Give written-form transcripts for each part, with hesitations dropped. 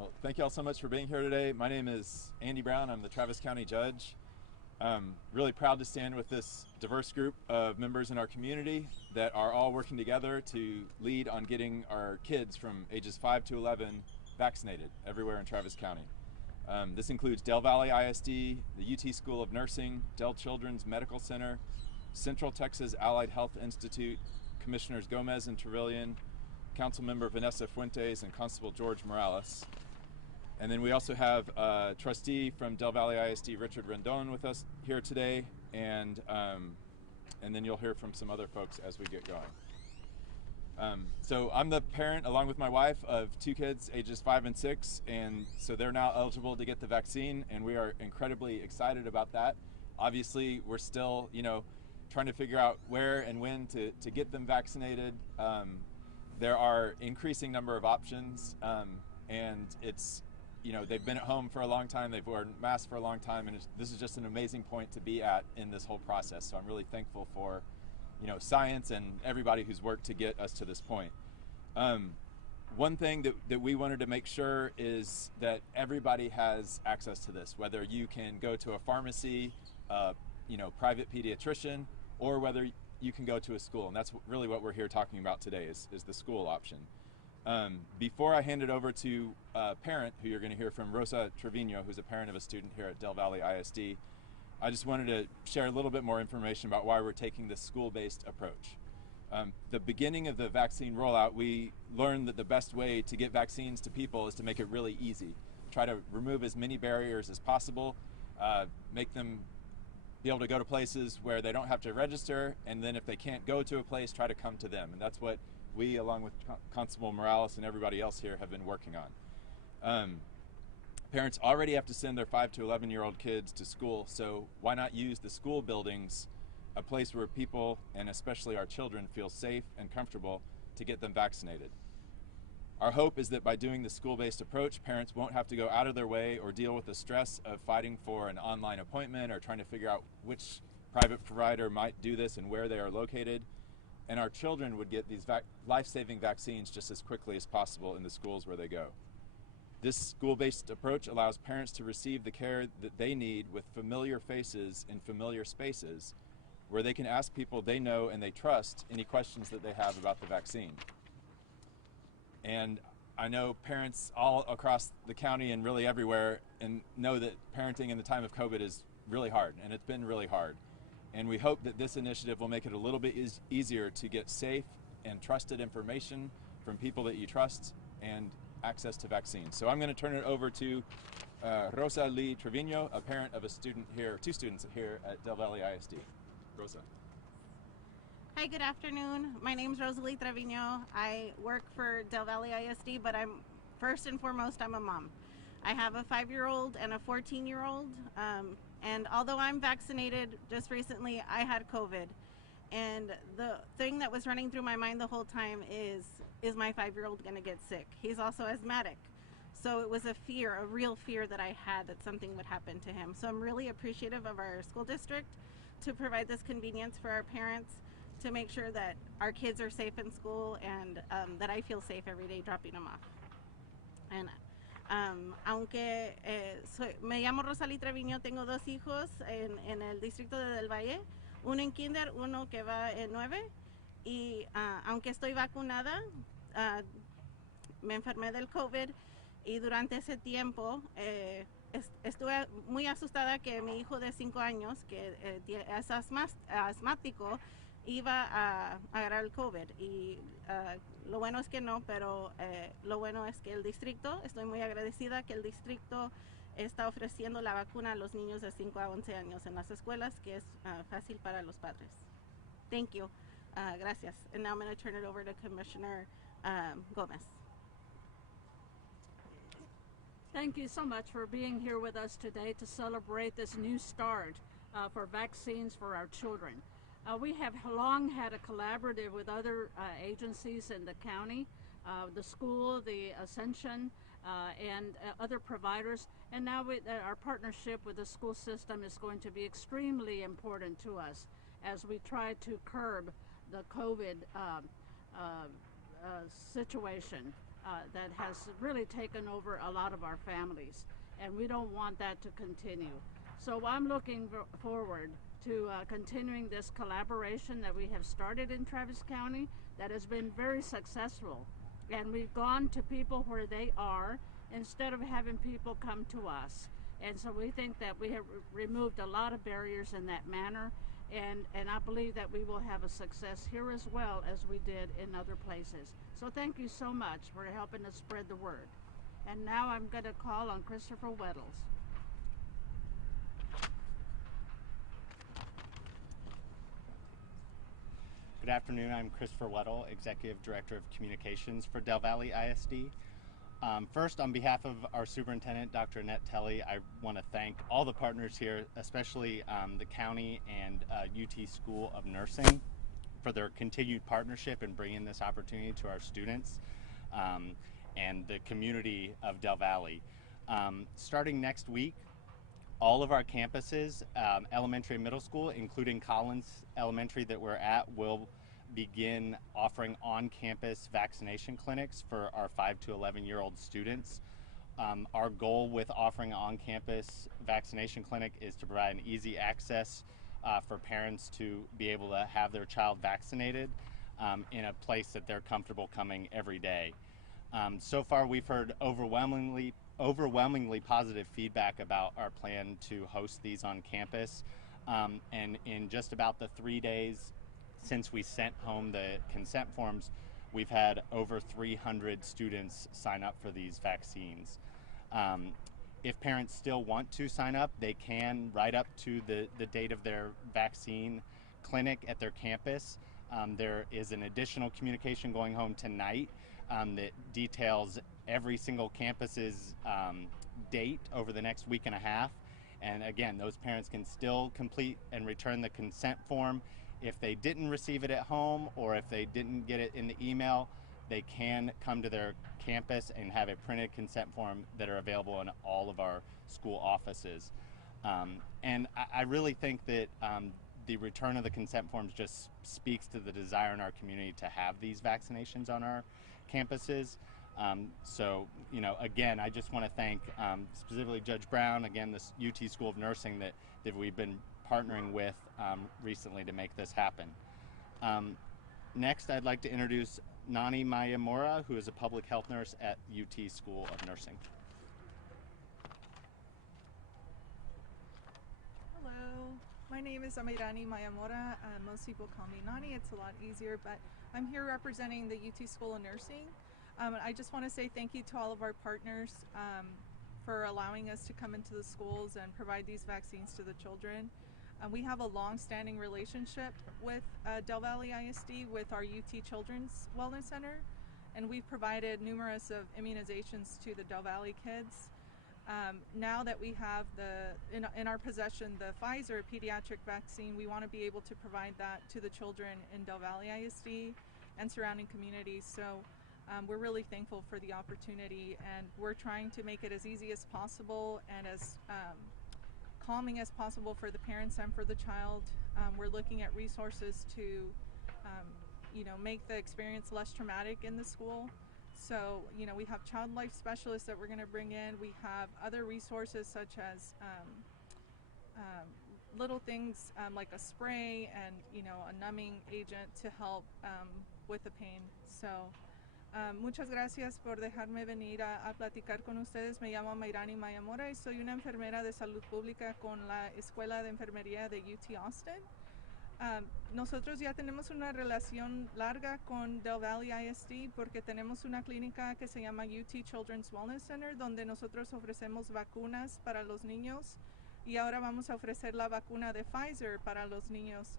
Well, thank you all so much for being here today. My name is Andy Brown. I'm the Travis County Judge. I'm really proud to stand with this diverse group of members in our community that are all working together to lead on getting our kids from ages 5 to 11 vaccinated everywhere in Travis County. This includes Del Valley ISD, the UT School of Nursing, Del Children's Medical Center, Central Texas Allied Health Institute, Commissioners Gomez and Trevelyan, Councilmember Vanessa Fuentes, and Constable George Morales. And then we also have a trustee from Del Valley ISD, Richard Rendon, with us here today, and then you'll hear from some other folks as we get going. So I'm the parent, along with my wife, of 2 kids, ages 5 and 6, and so they're now eligible to get the vaccine, and we are incredibly excited about that. Obviously, we're still, trying to figure out where and when to get them vaccinated. There are increasing number of options, and it's, they've been at home for a long time, they've worn masks for a long time, and this is just an amazing point to be at in this whole process. So I'm really thankful for, science and everybody who's worked to get us to this point. One thing that we wanted to make sure is that everybody has access to this, whether you can go to a pharmacy, private pediatrician, or whether you can go to a school. And that's really what we're here talking about today is the school option. Before I hand it over to a parent who you're going to hear from, Rosa Trevino, who's a parent of a student here at Del Valley ISD, I just wanted to share a little bit more information about why we're taking this school-based approach. The beginning of the vaccine rollout, we learned that the best way to get vaccines to people is to make it really easy. Try to remove as many barriers as possible, make them be able to go to places where they don't have to register, and then if they can't go to a place, try to come to them. And that's what we, along with Constable Morales and everybody else here, have been working on. Parents already have to send their 5 to 11-year-old kids to school, so why not use the school buildings, a place where people, and especially our children, feel safe and comfortable to get them vaccinated. Our hope is that by doing the school-based approach, parents won't have to go out of their way or deal with the stress of fighting for an online appointment or trying to figure out which private provider might do this and where they are located. And our children would get these life-saving vaccines just as quickly as possible in the schools where they go. This school-based approach allows parents to receive the care that they need with familiar faces in familiar spaces, where they can ask people they know and they trust any questions that they have about the vaccine. And I know parents all across the county and really everywhere and know that parenting in the time of COVID is really hard, and it's been really hard. And we hope that this initiative will make it a little bit easier to get safe and trusted information from people that you trust and access to vaccines. So I'm going to turn it over to Rosa Lee Trevino, a parent of a student here, 2 students here at Del Valley ISD. Rosa. Hi, good afternoon. My name is Rosalie Trevino. I work for Del Valley ISD, but first and foremost, I'm a mom. I have a 5-year-old and a 14-year-old, and although I'm vaccinated just recently, I had COVID. And the thing that was running through my mind the whole time is my 5-year-old gonna get sick? He's also asthmatic. So it was a fear, a real fear that I had that something would happen to him. So I'm really appreciative of our school district to provide this convenience for our parents, to make sure that our kids are safe in school and that I feel safe every day dropping them off. And aunque me llamo Rosalie Treviño, tengo 2 hijos en el distrito de Del Valle, uno en kinder, uno que va en 9, y aunque estoy vacunada, me enfermé del COVID, y durante ese tiempo estuve muy asustada que mi hijo de 5 años, que es asmático, iba a agarrar el COVID, y lo bueno es que no, pero lo bueno es que el distrito, estoy muy agradecida que el distrito está ofreciendo la vacuna a los niños de 5 a 11 años en las escuelas, que es fácil para los padres. Thank you. Gracias. And now I'm going to turn it over to Commissioner Gomez. Thank you so much for being here with us today to celebrate this new start for vaccines for our children. We have long had a collaborative with other agencies in the county, the school, the Ascension, and other providers. And now our partnership with the school system is going to be extremely important to us as we try to curb the COVID situation. that has really taken over a lot of our families, and we don't want that to continue. So I'm looking forward to continuing this collaboration that we have started in Travis County that has been very successful. And we've gone to people where they are instead of having people come to us. And so we think that we have removed a lot of barriers in that manner. And I believe that we will have a success here as well as we did in other places. So thank you so much for helping us spread the word. And now I'm going to call on Christopher Weddles. Good afternoon, I'm Christopher Weddle, Executive Director of Communications for Del Valle ISD. First, on behalf of our Superintendent, Dr. Annette Telly, I want to thank all the partners here, especially the County and UT School of Nursing, for their continued partnership in bringing this opportunity to our students and the community of Del Valle. Starting next week, all of our campuses, elementary and middle school, including Collins Elementary that we're at, will begin offering on-campus vaccination clinics for our 5 to 11-year-old students. Our goal with offering an on-campus vaccination clinic is to provide an easy access for parents to be able to have their child vaccinated in a place that they're comfortable coming every day. So far, we've heard overwhelmingly positive feedback about our plan to host these on campus. And in just about the 3 days since we sent home the consent forms, we've had over 300 students sign up for these vaccines. If parents still want to sign up, they can right up to the date of their vaccine clinic at their campus. There is an additional communication going home tonight that details every single campus's date over the next week and a half. And again, those parents can still complete and return the consent form. If they didn't receive it at home or if they didn't get it in the email, they can come to their campus and have a printed consent form that are available in all of our school offices. And I really think that the return of the consent forms just speaks to the desire in our community to have these vaccinations on our campuses. So, you know, again, I just want to thank specifically Judge Brown, again, this UT School of Nursing that we've been partnering with recently to make this happen. Next, I'd like to introduce Nani Mayamura, who is a public health nurse at UT School of Nursing. Hello, my name is Amirani Mayamura. Most people call me Nani. It's a lot easier, but I'm here representing the UT School of Nursing. I just want to say thank you to all of our partners for allowing us to come into the schools and provide these vaccines to the children. We have a long-standing relationship with Del Valle ISD with our UT Children's Wellness Center, and we've provided numerous of immunizations to the Del Valle kids. Now that we have in our possession the Pfizer pediatric vaccine, we want to be able to provide that to the children in Del Valle ISD and surrounding communities. So we're really thankful for the opportunity, and we're trying to make it as easy as possible and as calming as possible for the parents and for the child. We're looking at resources to you know, make the experience less traumatic in the school. So, you know, we have child life specialists that we're going to bring in. We have other resources such as little things like a spray and, you know, a numbing agent to help with the pain. So, muchas gracias por dejarme venir a platicar con ustedes. Me llamo Mayrani Mayamura y soy una enfermera de salud pública con la Escuela de Enfermería de UT Austin. Nosotros ya tenemos una relación larga con Del Valle ISD porque tenemos una clínica que se llama UT Children's Wellness Center, donde nosotros ofrecemos vacunas para los niños, y ahora vamos a ofrecer la vacuna de Pfizer para los niños.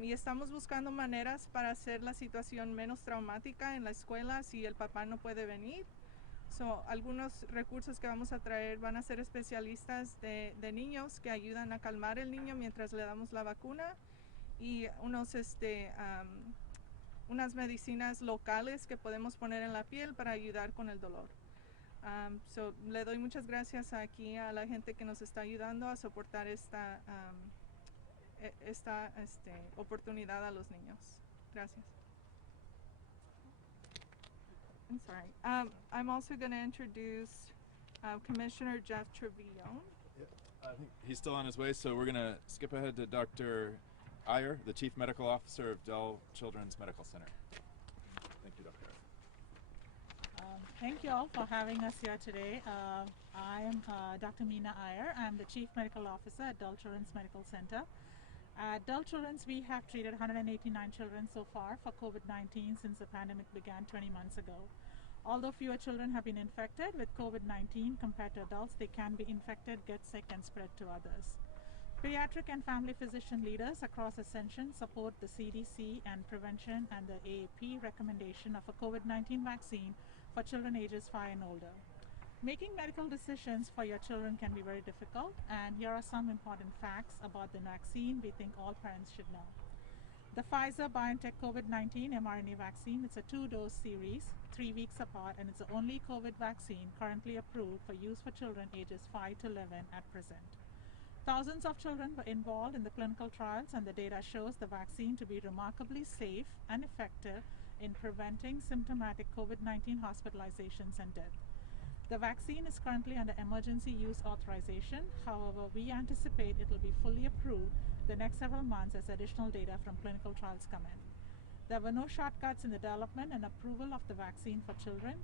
Y estamos buscando maneras para hacer la situación menos traumática en la escuela si el papá no puede venir. So, algunos recursos que vamos a traer van a ser especialistas de niños que ayudan a calmar el niño mientras le damos la vacuna, y unas medicinas locales que podemos poner en la piel para ayudar con el dolor. So, le doy muchas gracias aquí a la gente que nos está ayudando a soportar esta oportunidad a los niños. Gracias. I'm sorry. I'm also going to introduce Commissioner Jeff Trevino. I think he's still on his way, so we're going to skip ahead to Dr. Iyer, the Chief Medical Officer of Dell Children's Medical Center. Thank you, Dr. Iyer. Thank you all for having us here today. I am Dr. Meena Iyer. I'm the Chief Medical Officer at Dell Children's Medical Center. At Dell Children's, we have treated 189 children so far for COVID-19 since the pandemic began 20 months ago. Although fewer children have been infected with COVID-19 compared to adults, they can be infected, get sick, and spread to others. Pediatric and family physician leaders across Ascension support the CDC and prevention and the AAP recommendation of a COVID-19 vaccine for children ages 5 and older. Making medical decisions for your children can be very difficult, and here are some important facts about the vaccine we think all parents should know. The Pfizer-BioNTech COVID-19 mRNA vaccine, it's a 2-dose series, 3 weeks apart, and it's the only COVID vaccine currently approved for use for children ages 5 to 11 at present. Thousands of children were involved in the clinical trials, and the data shows the vaccine to be remarkably safe and effective in preventing symptomatic COVID-19 hospitalizations and death. The vaccine is currently under emergency use authorization. However, we anticipate it will be fully approved the next several months as additional data from clinical trials come in. There were no shortcuts in the development and approval of the vaccine for children.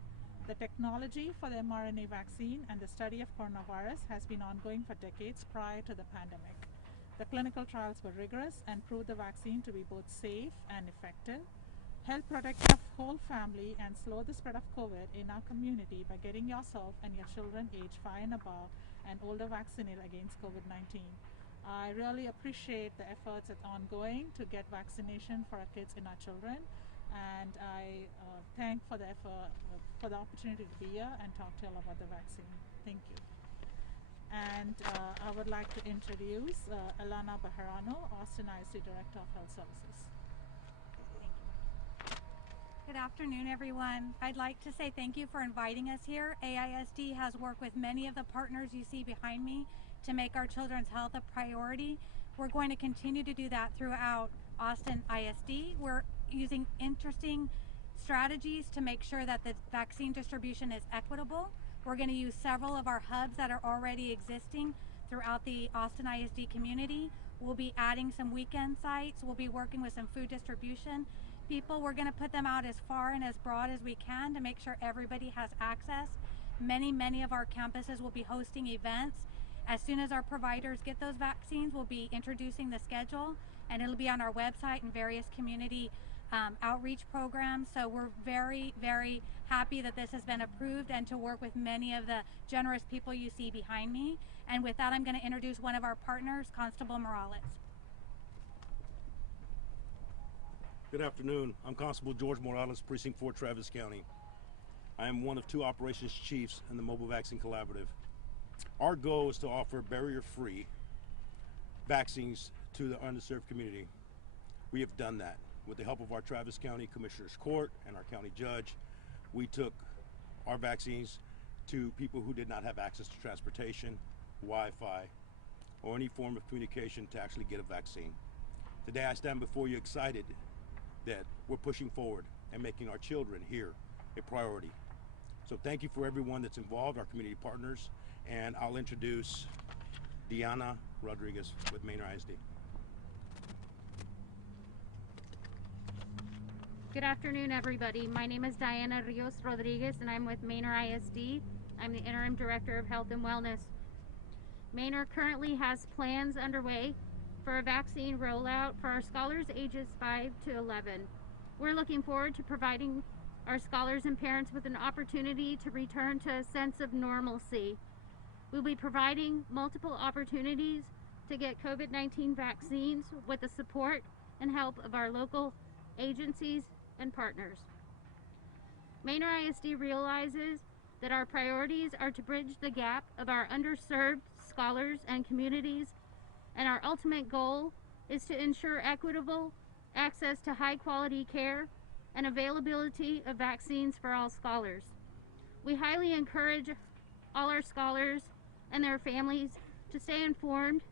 The technology for the mRNA vaccine and the study of coronavirus has been ongoing for decades prior to the pandemic. The clinical trials were rigorous and proved the vaccine to be both safe and effective, help protect your whole family, and slow the spread of COVID in our community by getting yourself and your children aged 5 and above and older vaccinated against COVID-19. I really appreciate the efforts that's ongoing to get vaccination for our kids and our children, and I thank for the effort, for the opportunity to be here and talk to you all about the vaccine. Thank you. And I would like to introduce Elana Bejarano, Austin ISD Director of Health Services. Good afternoon, everyone. I'd like to say thank you for inviting us here. AISD has worked with many of the partners you see behind me to make our children's health a priority. We're going to continue to do that throughout Austin ISD. We're using interesting strategies to make sure that the vaccine distribution is equitable. We're going to use several of our hubs that are already existing throughout the Austin ISD community. We'll be adding some weekend sites. We'll be working with some food distribution people. We're going to put them out as far and as broad as we can to make sure everybody has access. Many of our campuses will be hosting events. As soon as our providers get those vaccines, we'll be introducing the schedule, and it'll be on our website and various community outreach programs. So we're very happy that this has been approved and to work with many of the generous people you see behind me. And with that, I'm going to introduce one of our partners, Constable Morales. Good afternoon. I'm Constable George Morales, Precinct 4, Travis County. I am one of 2 operations chiefs in the Mobile Vaccine Collaborative. Our goal is to offer barrier-free vaccines to the underserved community. We have done that. With the help of our Travis County Commissioner's Court and our county judge, we took our vaccines to people who did not have access to transportation, Wi-Fi, or any form of communication to actually get a vaccine. Today I stand before you excited that we're pushing forward and making our children here a priority. So thank you for everyone that's involved, our community partners, and I'll introduce Diana Rodriguez with Manor ISD. Good afternoon, everybody. My name is Diana Rios Rodriguez, and I'm with Manor ISD. I'm the Interim Director of Health and Wellness. Manor currently has plans underway for a vaccine rollout for our scholars ages 5 to 11. We're looking forward to providing our scholars and parents with an opportunity to return to a sense of normalcy. We'll be providing multiple opportunities to get COVID-19 vaccines with the support and help of our local agencies and partners. Manor ISD realizes that our priorities are to bridge the gap of our underserved scholars and communities, and our ultimate goal is to ensure equitable access to high quality care and availability of vaccines for all scholars. We highly encourage all our scholars and their families to stay informed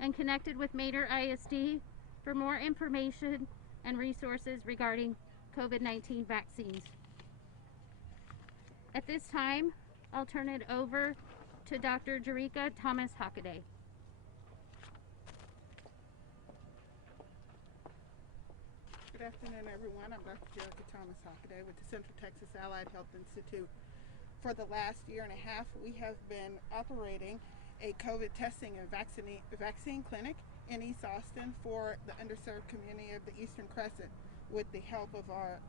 and connected with Manor ISD for more information and resources regarding COVID-19 vaccines. At this time, I'll turn it over to Dr. Jerika Thomas Hockaday. Good afternoon, everyone. I'm Dr. Jerika Thomas Hockaday with the Central Texas Allied Health Institute. For the last year and a half, we have been operating a COVID testing and vaccine clinic in East Austin for the underserved community of the Eastern Crescent with the help of our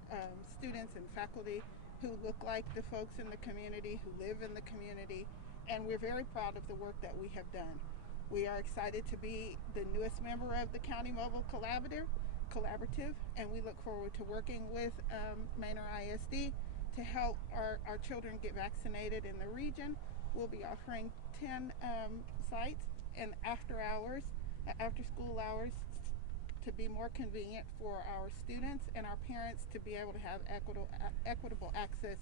students and faculty who look like the folks in the community, who live in the community, and we're very proud of the work that we have done. We are excited to be the newest member of the County Mobile Collaborative, and we look forward to working with Manor ISD to help our children get vaccinated in the region. We'll be offering 10 sites and after school hours to be more convenient for our students and our parents to be able to have equitable access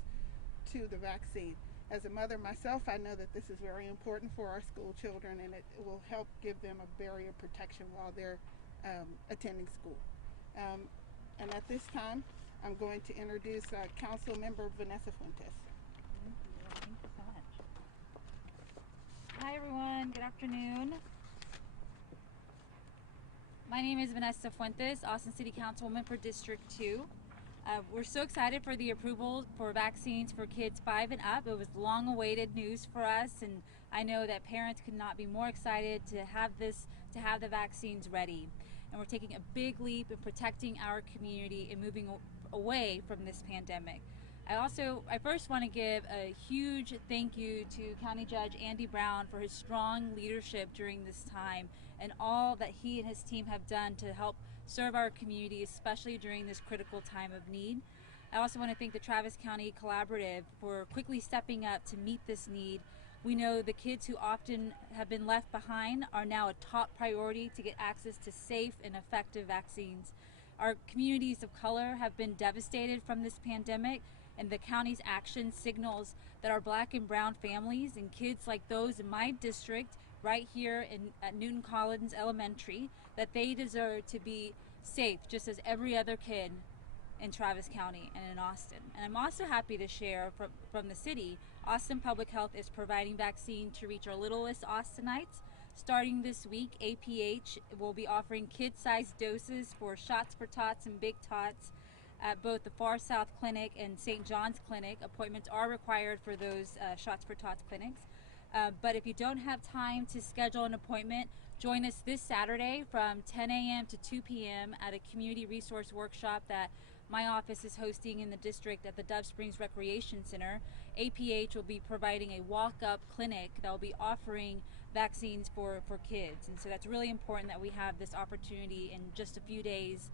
to the vaccine. As a mother myself, I know that this is very important for our school children, and it will help give them a barrier protection while they're attending school. And at this time, I'm going to introduce Council Member Vanessa Fuentes. Thank you so much. Hi everyone, good afternoon. My name is Vanessa Fuentes, Austin City Councilwoman for District 2. We're so excited for the approval for vaccines for kids 5 and up. It was long-awaited news for us, and I know that parents could not be more excited to have the vaccines ready. And we're taking a big leap in protecting our community and moving away from this pandemic. I first want to give a huge thank you to County Judge Andy Brown for his strong leadership during this time and all that he and his team have done to help serve our community, especially during this critical time of need. I also want to thank the Travis County Collaborative for quickly stepping up to meet this need. We know the kids who often have been left behind are now a top priority to get access to safe and effective vaccines. Our communities of color have been devastated from this pandemic, and the county's action signals that our Black and brown families and kids like those in my district right here at Newton Collins Elementary, that they deserve to be safe just as every other kid in Travis County and in Austin. And I'm also happy to share from the city, Austin Public Health is providing vaccine to reach our littlest Austinites. Starting this week, APH will be offering kid-sized doses for shots for tots and big tots at both the Far South Clinic and St. John's Clinic. Appointments are required for those shots for tots clinics. But if you don't have time to schedule an appointment, join us this Saturday from 10 a.m. to 2 p.m. at a community resource workshop that my office is hosting in the district at the Dove Springs Recreation Center. APH will be providing a walk-up clinic that will be offering vaccines for kids. And so that's really important that we have this opportunity in just a few days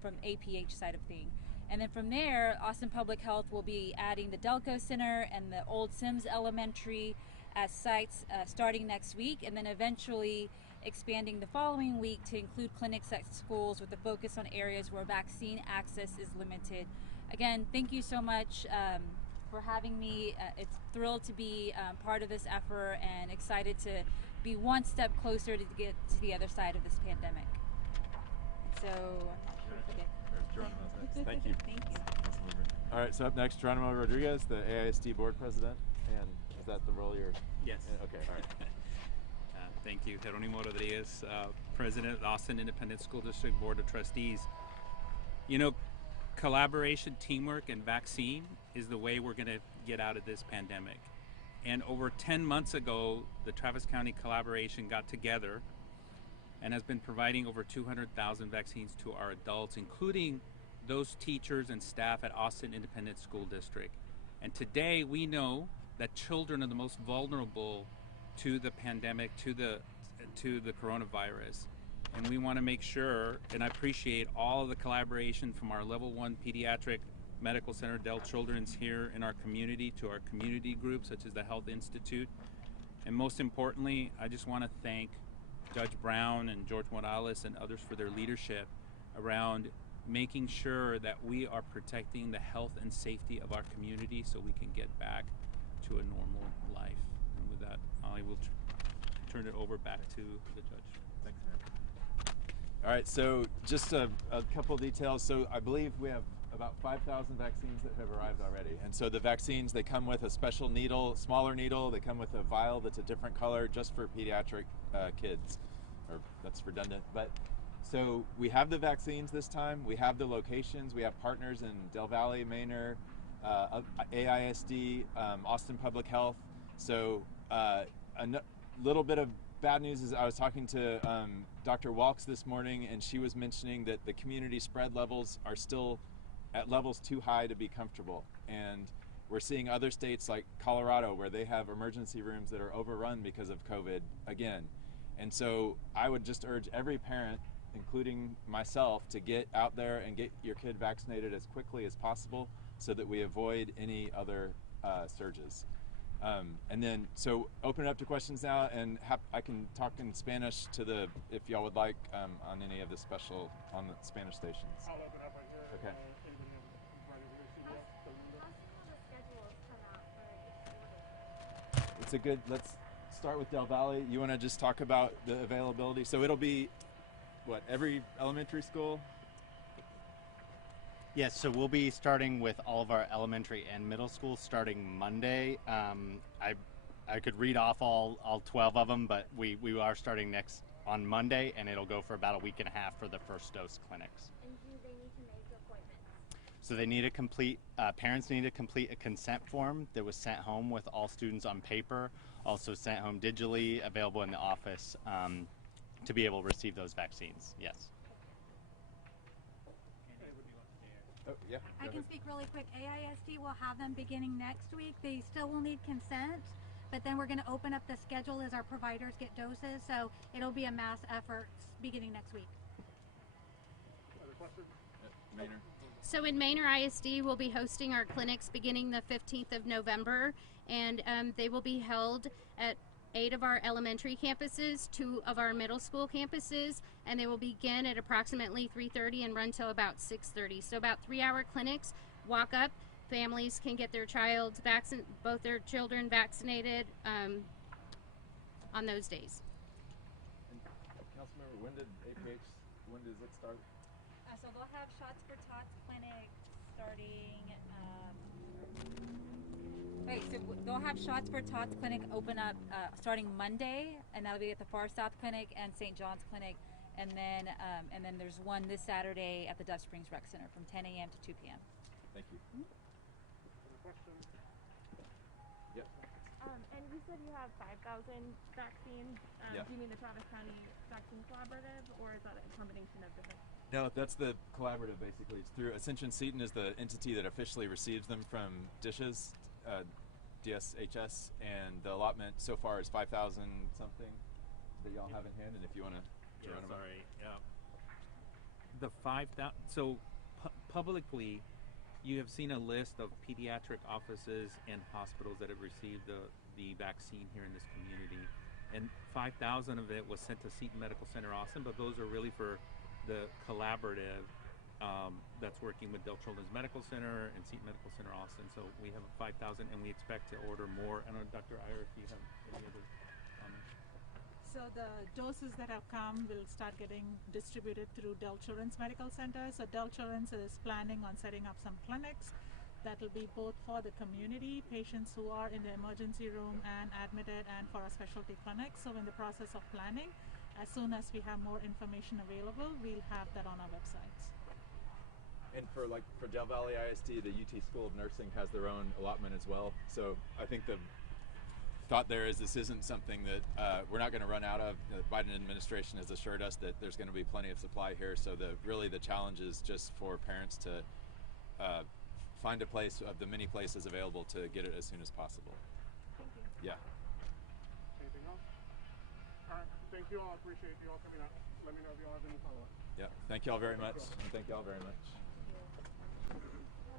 from APH side of thing. And then from there, Austin Public Health will be adding the Delco Center and the Old Sims Elementary as sites starting next week, and then eventually expanding the following week to include clinics at schools with a focus on areas where vaccine access is limited. Again, thank you so much for having me. It's thrilled to be part of this effort and excited to be one step closer to get to the other side of this pandemic. So, Thank you. Thank you. All right, so up next, Geronimo Rodriguez, the AISD Board President, and is that the role you're? Yes. Okay, all right. Thank you, Geronimo Rodriguez, President of Austin Independent School District Board of Trustees. You know, collaboration, teamwork, and vaccine is the way we're going to get out of this pandemic. And over 10 months ago, the Travis County Collaboration got together and has been providing over 200,000 vaccines to our adults, including those teachers and staff at Austin Independent School District. And today we know that children are the most vulnerable to the pandemic, to the coronavirus. And we want to make sure, and I appreciate all of the collaboration from our level 1 pediatric medical center, adult children's here in our community, to our community groups such as the Health Institute. And most importantly, I just want to thank Judge Brown and George Morales and others for their leadership around making sure that we are protecting the health and safety of our community so we can get back to a normal life. And with that, I will turn it over back to the judge. Thanks, man. All right, so just a couple details. So I believe we have about 5,000 vaccines that have arrived already. And so the vaccines, they come with a special needle, smaller needle. They come with a vial that's a different color just for pediatric kids, or that's redundant. But so we have the vaccines this time. We have the locations. We have partners in Del Valle, Manor, AISD, Austin Public Health. So little bit of bad news is I was talking to Dr. Walks this morning, and she was mentioning that the community spread levels are still at levels too high to be comfortable. And we're seeing other states like Colorado where they have emergency rooms that are overrun because of COVID again. And so I would just urge every parent, including myself, to get out there and get your kid vaccinated as quickly as possible so that we avoid any other surges. And then, so open it up to questions now, and I can talk in Spanish if y'all would like, on any of the special, on the Spanish stations. I'll open up right here. Okay. It's a good, let's start with Del Valle. You want to just talk about the availability? So it'll be, what, every elementary school? Yes, so we'll be starting with all of our elementary and middle schools starting Monday. I could read off all 12 of them, but we are starting next on Monday, and it'll go for about a week and a half for the first dose clinics. And do they need to make appointments? So they need to complete, parents need to complete a consent form that was sent home with all students on paper, also sent home digitally, available in the office to be able to receive those vaccines, yes. Oh, yeah, I can speak really quick. AISD will have them beginning next week. They still will need consent, but then we're going to open up the schedule as our providers get doses, so it'll be a mass effort beginning next week. Other questions? Maynard. So in Manor ISD, we'll be hosting our clinics beginning the 15th of November, and they will be held at 8 of our elementary campuses, 2 of our middle school campuses, and they will begin at approximately 3:30 and run till about 6:30. So about 3-hour clinics. Walk up, families can get both their children vaccinated on those days. And Councilmember, when does it start? So they'll have Shots for Tots clinic starting. They'll have Shots for Tots clinic open up starting Monday, and that'll be at the Far South Clinic and St. John's Clinic, and then there's one this Saturday at the Dove Springs Rec Center from 10 a.m. to 2 p.m. Thank you. Other questions? Yep. And you said you have 5,000 vaccines. Yeah. Do you mean the Travis County Vaccine Collaborative, or is that a combination of different? No, that's the collaborative, basically. It's through Ascension Seton is the entity that officially receives them from DSHS, DSHS, and the allotment so far is 5,000 something that y'all have in hand, and if you want to run them sorry. The 5,000, so publicly, you have seen a list of pediatric offices and hospitals that have received the vaccine here in this community, and 5,000 of it was sent to Seton Medical Center Austin, but those are really for the collaborative that's working with Del Children's Medical Center and Seton Medical Center Austin. So we have 5,000, and we expect to order more. I don't know, Dr. Iyer, if you have any other comments. So the doses that have come will start getting distributed through Del Children's Medical Center. So Del Children's is planning on setting up some clinics that will be both for the community, patients who are in the emergency room and admitted, and for our specialty clinics. So in the process of planning, as soon as we have more information available, we'll have that on our websites. And for Del Valle ISD, the UT School of Nursing has their own allotment as well. So I think the thought there is this isn't something that we're not going to run out of. The Biden administration has assured us that there's going to be plenty of supply here. So the challenge is just for parents to find a place of the many places available to get it as soon as possible. Thank you. Yeah. Anything else? All right. Thank you all. I appreciate you all coming out. Let me know if you all have any follow-up. Yeah. Thank you all very much. And thank you all very much.